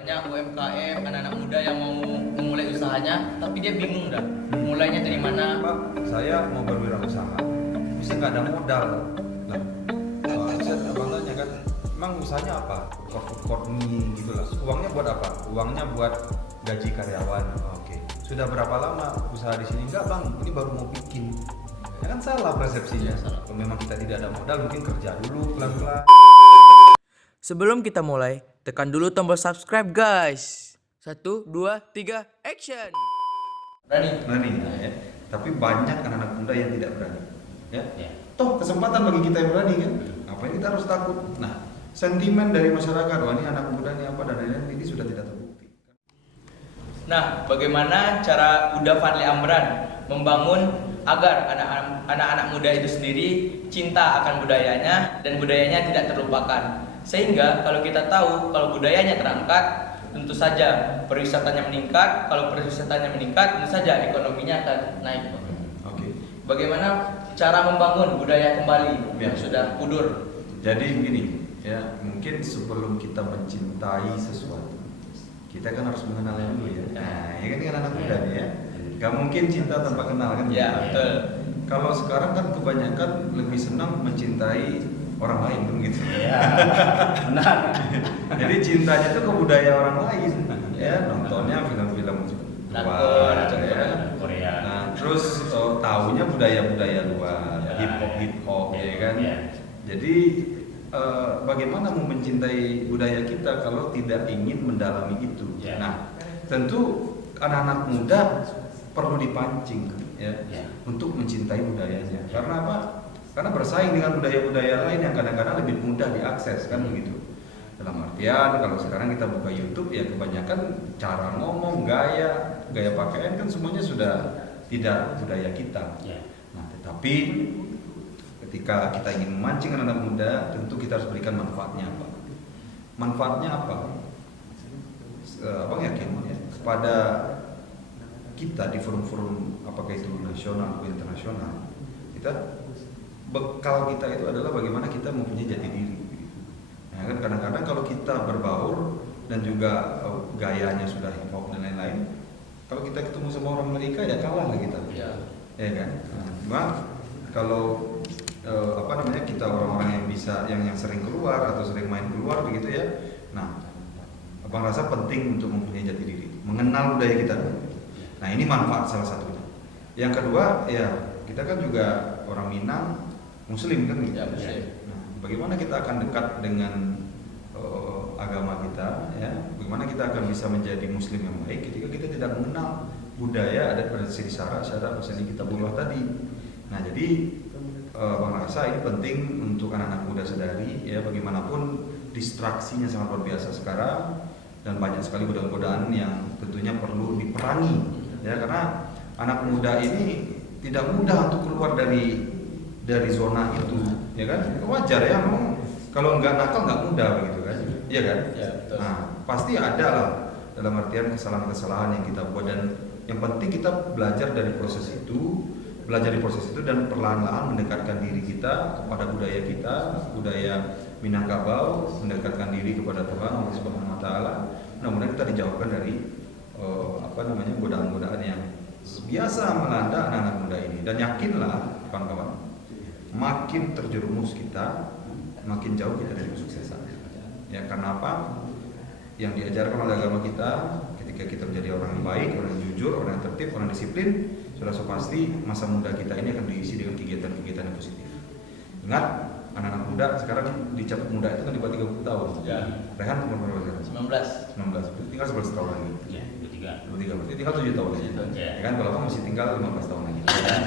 Banyak UMKM, anak-anak muda yang mau memulai usahanya, tapi dia bingung dah. Mulainya dari mana? Pak, saya mau berwirausaha, bisa nggak ada modal? Lah, saya abang tanya kan, emang usahanya apa? Food mie gitu lah. Uangnya buat apa? Uangnya buat gaji karyawan. Oke. Sudah berapa lama usaha di sini? Enggak bang, ini baru mau bikin. Ya kan salah persepsinya. Kalau memang kita tidak ada modal, mungkin kerja dulu pelan-pelan. Sebelum kita mulai, tekan dulu tombol subscribe guys. 1, 2, 3, action! Berani, ya. Tapi banyak anak-anak muda yang tidak berani. Ya. Toh kesempatan bagi kita yang berani kan. Ngapain kita harus takut? Nah, sentimen dari masyarakat, wah ini anak muda ini apa dan lain-lain ini sudah tidak terbukti. Nah, bagaimana cara Uda Fadli Amran membangun agar anak-anak muda itu sendiri cinta akan budayanya dan budayanya tidak terlupakan. Sehingga kalau kita tahu kalau budayanya terangkat, tentu saja pariwisatanya meningkat. Kalau pariwisatanya meningkat, tentu saja ekonominya akan naik. Oke. Bagaimana cara membangun budaya kembali yang sudah pudur? Jadi begini, ya mungkin sebelum kita mencintai sesuatu, kita kan harus mengenalnya dulu ya. Nah, ini kan anak muda nih ya. Gak mungkin cinta tanpa kenal kan? Ya, betul. Kalau sekarang kan kebanyakan lebih senang mencintai orang lain kan gitu. Ya, benar. Jadi cintanya itu ke budaya orang lain, ya nontonnya film-film luar, ya. Korea. Nah, terus taunya budaya-budaya luar, hip hop, ya kan. Ya. Jadi bagaimana mau mencintai budaya kita kalau tidak ingin mendalami itu? Ya. Nah, tentu anak-anak muda perlu dipancing, ya, untuk mencintai budayanya. Karena apa? Karena bersaing dengan budaya-budaya lain yang kadang-kadang lebih mudah diakses kan begitu. Dalam artian kalau sekarang kita buka YouTube ya kebanyakan cara ngomong, gaya pakaian kan semuanya sudah tidak budaya kita. Nah, tetapi ketika kita ingin memancing anak muda, tentu kita harus berikan manfaatnya apa? Manfaatnya apa? Abang yakin ya kepada kita di forum-forum apakah itu nasional atau internasional, kita bekal kita itu adalah bagaimana kita mempunyai jati diri. Nah, kan kadang-kadang kalau kita berbaur dan juga gayanya sudah hip hop dan lain-lain, kalau kita ketemu sama orang Amerika ya kalah lah kita. Ya kan. Nah, cuma kalau kita orang-orang yang bisa yang sering keluar atau sering main keluar begitu ya. Nah, abang rasa penting untuk mempunyai jati diri, mengenal budaya kita. Nah, ini manfaat salah satunya. Yang kedua ya kita kan juga orang Minang Muslim kan gitu. Ya, Muslim. Nah, bagaimana kita akan dekat dengan agama kita ya? Bagaimana kita akan bisa menjadi muslim yang baik ketika kita tidak mengenal budaya adat tradisi syarat bahasa kita buruh tadi. Nah, jadi Bang rasa ini penting untuk anak-anak muda sadari ya, bagaimanapun distraksinya sangat luar biasa sekarang dan banyak sekali godaan-godaan yang tentunya perlu diperangi ya, karena anak muda ini tidak mudah untuk keluar dari zona itu, ya kan? Wajar ya, kalau nggak nakal nggak mudah begitu kan? Iya kan? Ya, betul. Nah, pasti ada lah dalam artian kesalahan-kesalahan yang kita buat dan yang penting kita belajar dari proses itu, dan perlahan-lahan mendekatkan diri kita kepada budaya kita, budaya Minangkabau, mendekatkan diri kepada Tuhan Allah Subhanahu Wa Taala. Mudah-mudahan kita dijauhkan dari godaan-godaan yang biasa melanda anak-anak muda ini, dan yakinlah kawan-kawan, makin terjerumus kita, makin jauh kita dari kesuksesan. Ya, karena apa? Yang diajarkan oleh agama kita, ketika kita menjadi orang yang baik, orang yang jujur, orang yang tertib, orang yang disiplin, sudah pasti masa muda kita ini akan diisi dengan kegiatan-kegiatan yang positif. Ingat, anak-anak muda sekarang dicatat muda itu kan di bawah 30 tahun. Ya. Rehan umur berapa sekarang? 19. 19. Tinggal 11 tahun lagi. Ya, 23. 23 berarti tinggal 7 tahun lagi. Ya. Ya kan, kalau kamu masih tinggal 15 tahun lagi.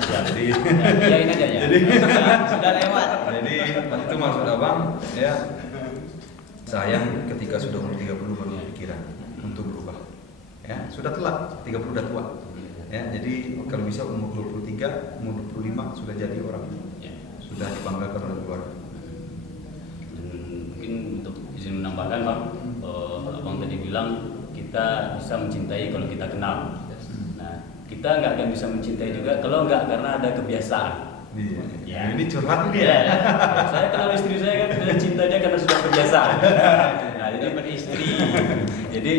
Jadi Iyain aja ya. Sudah lewat. Jadi itu maksud abang ya, sayang ketika sudah umur 30 baru pikiran untuk berubah. Ya, sudah telat, 30 udah tua. Ya, jadi kalau bisa umur 23, umur 25 sudah jadi orang. Ya. Sudah dibanggakan oleh keluarga. Dan mungkin untuk izin menambahkan Bang, Abang tadi bilang kita bisa mencintai kalau kita kenal. Nah, kita nggak akan bisa mencintai juga kalau nggak karena ada kebiasaan. Ya. Ini curhat nih Ya, ya. saya kenal istri saya kan cinta dia karena sudah kebiasaan. Nah, jadi beristri. Jadi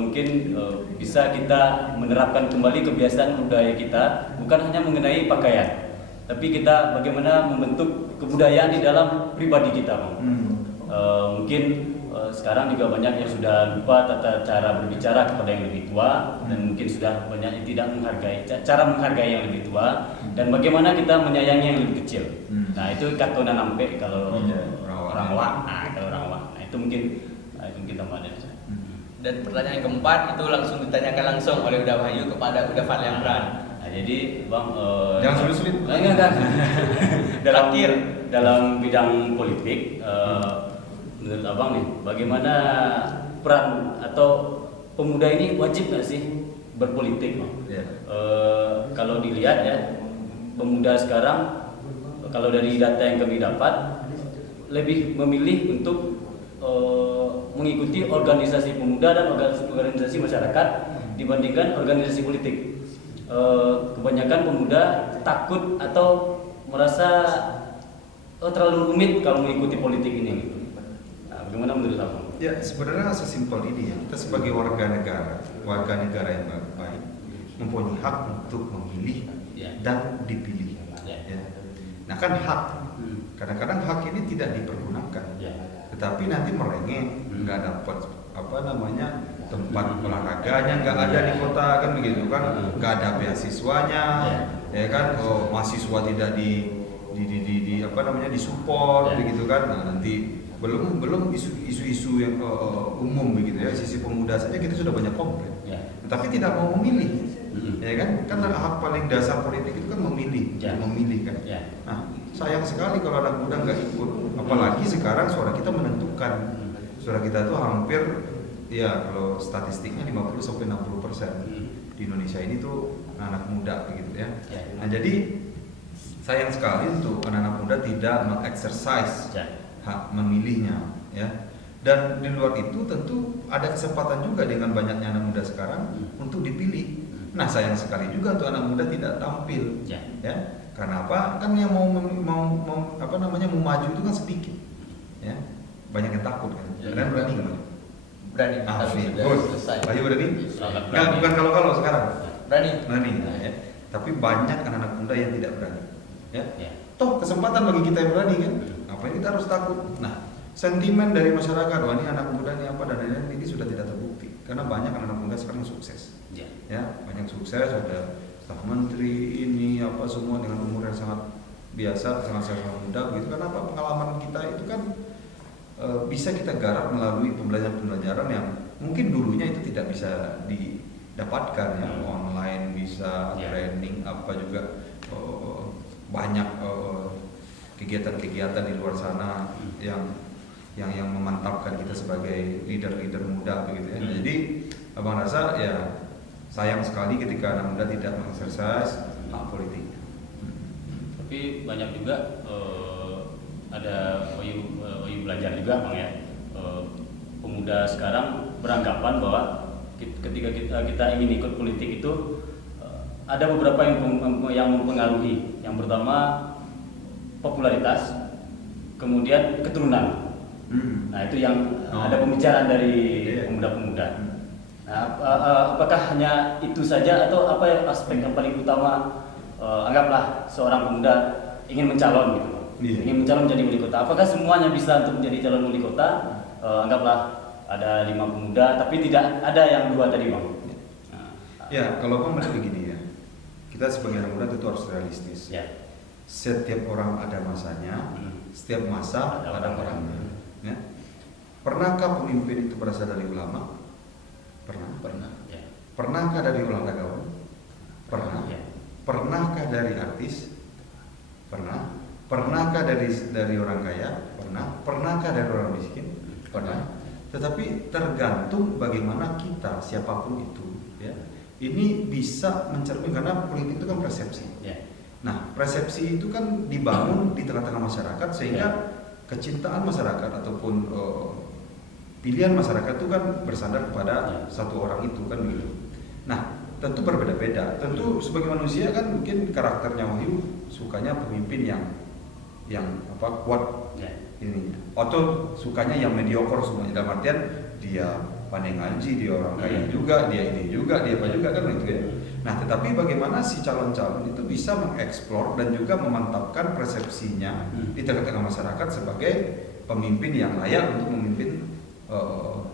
mungkin bisa kita menerapkan kembali kebiasaan budaya kita, bukan hanya mengenai pakaian, tapi kita bagaimana membentuk kebudayaan di dalam pribadi kita, Bang. Mungkin sekarang juga banyak yang sudah lupa tata cara berbicara kepada yang lebih tua, dan mungkin sudah banyak yang tidak menghargai cara menghargai yang lebih tua, dan bagaimana kita menyayangi yang lebih kecil. Nah itu katona nampe kalau orang Wak. Kalau orang Wak, nah itu mungkin tambah dari saya. Dan pertanyaan yang keempat itu langsung ditanyakan langsung oleh Uda Wahyu kepada Uda Fadli Amran. Nah, jadi Bang, Jangan sulit-sulit. Enggak. dalam Terakhir. dalam bidang politik, menurut Abang nih, bagaimana peran atau pemuda ini wajib nggak sih berpolitik, Bang? Ya. Kalau dilihat ya, pemuda sekarang, kalau dari data yang kami dapat, lebih memilih untuk mengikuti organisasi pemuda dan organisasi masyarakat dibandingkan organisasi politik. Kebanyakan pemuda takut atau merasa terlalu rumit kalau mengikuti politik ini. Nah, bagaimana menurut Abang? Ya, sebenarnya sesimpel ini ya. Kita sebagai warga negara yang baik, mempunyai hak untuk memilih dan dipilih. Ya. Nah kan hak, kadang-kadang hak ini tidak dipergunakan, tetapi nanti merengek, nggak dapat tempat olahraganya nggak ada di kota kan begitu kan, nggak ada beasiswanya, ya kan, mahasiswa tidak disupport begitu kan. Nah nanti belum isu-isu yang umum begitu ya, sisi pemuda saja kita sudah banyak komplain, tapi tidak mau memilih, ya kan, karena hak paling dasar politik itu kan memilih kan. Nah sayang sekali kalau anak muda nggak ikut, apalagi sekarang suara kita menentukan. Suara kita tuh hampir, ya kalau statistiknya 50-60% di Indonesia ini tuh anak muda begitu ya. Nah jadi sayang sekali untuk anak-anak muda tidak mengeksersis hak memilihnya ya. Dan di luar itu tentu ada kesempatan juga dengan banyaknya anak muda sekarang untuk dipilih. Nah sayang sekali juga untuk anak muda tidak tampil ya. Karena apa? Kan yang mau maju itu kan sedikit ya. Banyak yang takut kan. Kalian berani nggak? Berani. Tapi Sudah selesai. Ayo berani? Sangat Nggak, berani. bukan kalau sekarang. Berani. Ya. Tapi banyak anak-anak muda yang tidak berani. Ya. Ya. Toh kesempatan bagi kita yang berani kan. Ngapain kita harus takut? Nah, sentimen dari masyarakat, wah ini anak muda ini apa dan lain-lain, ini sudah tidak terbukti. Karena banyak anak-anak muda sekarang yang sukses. Ya, banyak sukses, ada staf menteri ini apa semua dengan umur yang sangat biasa, sangat muda begitu. Karena apa? Pengalaman kita itu kan bisa kita garap melalui pembelajaran yang mungkin dulunya itu tidak bisa didapatkan ya, online bisa training apa juga, banyak kegiatan-kegiatan di luar sana yang memantapkan kita sebagai leader-leader muda begitu ya. Jadi Abang rasa ya sayang sekali ketika anak muda tidak mengeksersis hak politik. Tapi banyak juga ada OYU belajar juga Bang ya, pemuda sekarang beranggapan bahwa ketika kita ingin ikut politik itu ada beberapa yang mempengaruhi. Yang pertama popularitas, kemudian keturunan. Nah itu yang ada pembicaraan dari pemuda-pemuda. Nah, apakah hanya itu saja atau apa yang aspek yang paling utama? Anggaplah seorang pemuda ingin mencalon gitu. Ingin mencalon menjadi wali kota. Apakah semuanya bisa untuk menjadi calon wali kota? Anggaplah ada 5 pemuda, tapi tidak ada yang 2 tadi Bang. Ya, kalau Bang melihat begini ya, kita sebagai anak muda tentu harus realistis. Setiap orang ada masanya, setiap masa ada orangnya. Ya. Pernahkah pemimpin itu berasal dari ulama? Pernah. Pernahkah dari olahragawan? Pernah. Pernahkah dari artis? Pernah. Pernahkah dari orang kaya? Pernah. Pernahkah dari orang miskin? Pernah. Tetapi tergantung bagaimana kita, siapapun itu, ya, ini bisa mencerminkan, karena politik itu kan persepsi. Nah, persepsi itu kan dibangun di tengah-tengah masyarakat sehingga kecintaan masyarakat ataupun pilihan masyarakat itu kan bersandar kepada satu orang itu kan begitu. Nah, tentu berbeda-beda. Tentu sebagai manusia kan mungkin karakternya Wahyu sukanya pemimpin yang kuat ini, atau sukanya yang mediocre semuanya, dalam artian dia pandai ngaji, dia orang kaya juga, dia ini juga, dia apa juga kan itu ya. Nah, tetapi bagaimana si calon-calon itu bisa mengeksplor dan juga memantapkan persepsinya di tengah-tengah masyarakat sebagai pemimpin yang layak untuk memimpin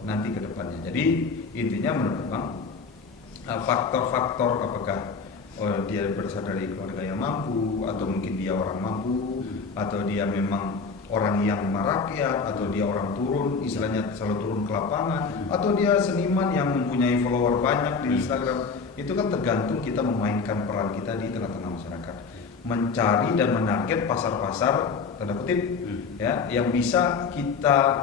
nanti ke depannya. Jadi intinya menurut Bang, faktor-faktor apakah dia berasal dari keluarga yang mampu, atau mungkin dia orang mampu, atau dia memang orang yang merakyat, atau dia orang turun, istilahnya selalu turun ke lapangan, atau dia seniman yang mempunyai follower banyak di Instagram. Itu kan tergantung kita memainkan peran kita di tengah-tengah masyarakat, mencari dan menarget pasar-pasar tanda kutip ya yang bisa kita